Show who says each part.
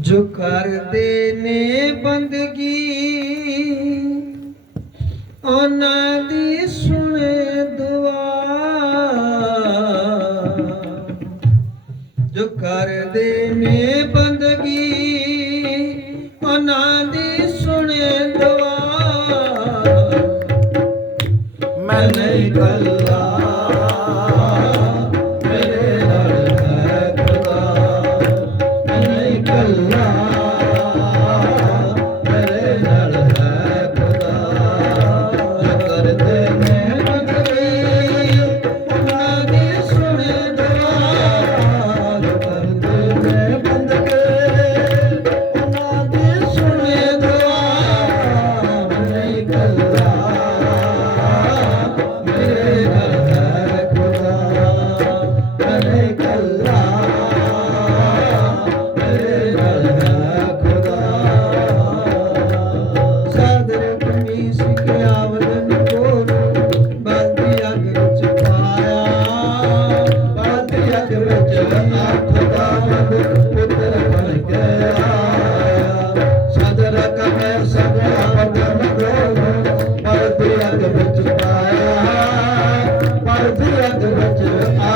Speaker 1: ਜੋ ਕਰਦੇ ਨੇ ਬੰਦਗੀ, ਉਹਨਾਂ ਦੀ ਸੁਣੇ ਦੁਆ। ਜੋ ਕਰਦੇ ਨੇ ਬੰਦਗੀ, ਉਹਨਾਂ ਦੀ ਸੁਣੇ ਦੁਆ।
Speaker 2: ਮੈਂ ਨਹੀਂ ਕੱਲਾ